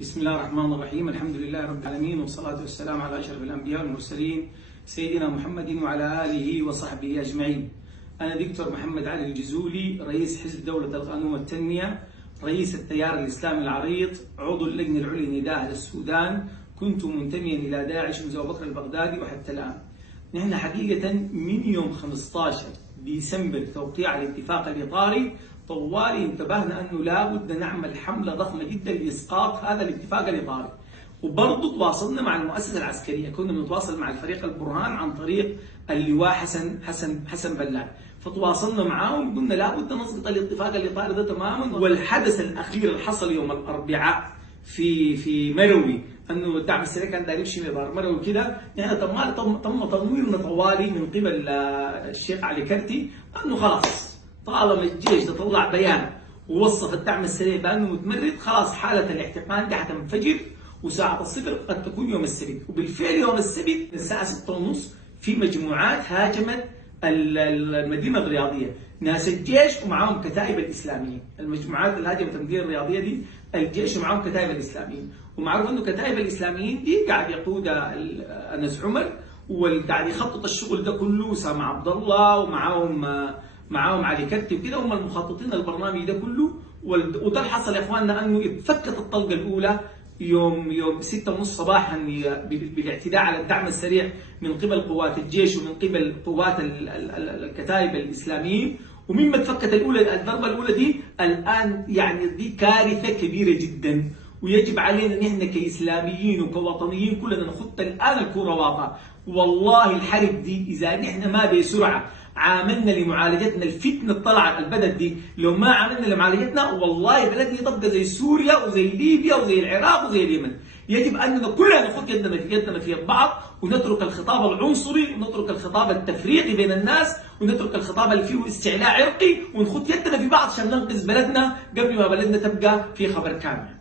بسم الله الرحمن الرحيم. الحمد لله رب العالمين، والصلاة والسلام على أشرف الأنبياء والمرسلين سيدنا محمد وعلى آله وصحبه أجمعين. أنا دكتور محمد علي الجزولي، رئيس حزب دولة القانون والتنمية، رئيس التيار الإسلامي العريض، عضو اللجنة العليا نداء أهل السودان. كنت منتميا إلى داعش منذ أبو بكر البغدادي وحتى الآن. نحن حقيقة من يوم 15 ديسمبر توقيع الاتفاق الإطاري طوالي انتبهنا أنه لابد نعمل حملة ضخمة جدا لإسقاط هذا الاتفاق الإطاري. وبرضه تواصلنا مع المؤسسة العسكرية، كنا بنتواصل مع الفريق البرهان عن طريق اللواء حسن بلال، فتواصلنا معاهم قلنا لابد نسقط الاتفاق الإطاري ده تماما. والحدث الأخير اللي حصل يوم الأربعاء في مروي، انه الدعم السريع كان داير يمشي مدار مروي وكده، يعني تم تنويرنا طوالي من قبل الشيخ علي كرتي انه خلاص طالما الجيش ده طلع بيان ووصف الدعم السريع بانه متمرد، خلاص حاله الاحتقان دي حتنفجر، وساعه الصفر قد تكون يوم السبت. وبالفعل يوم السبت الساعه 6:30 في مجموعات هاجمت المدينه الرياضيه، ناس الجيش ومعاهم كتائب الاسلاميين. المجموعات اللي هاجمت المدينه الرياضيه دي الجيش ومعاهم كتائب الاسلاميين، ومعروف انه كتائب الاسلاميين دي قاعد يقودها انس عمر، وقاعد يخطط الشغل ده كله اسامه عبد الله، ومعاهم علي كرتي وكده، هم المخططين البرنامج ده كله. وده اللي حصل يا اخواننا، انه اتفكت الطلقه الاولى يوم 6:30 صباحا بالاعتداء على الدعم السريع من قبل قوات الجيش ومن قبل قوات الكتائب الاسلاميين. ومما تفكت الضربه الاولى دي الان، يعني دي كارثه كبيره جدا، ويجب علينا نحن كاسلاميين وكوطنيين كلنا نخط الان الكره واضحه. والله الحرب دي اذا نحن ما بسرعه عاملنا لمعالجتنا الفتنه طلعت البلد دي، لو ما عملنا لمعالجتنا والله بلدنا تبقى زي سوريا وزي ليبيا وزي العراق وزي اليمن. يجب اننا كلنا نخط يدنا في بعض، ونترك الخطاب العنصري، ونترك الخطاب التفريقي بين الناس، ونترك الخطاب اللي فيه استعلاء عرقي، ونخط يدنا في بعض عشان ننقذ بلدنا قبل ما بلدنا تبقى في خبر كامل.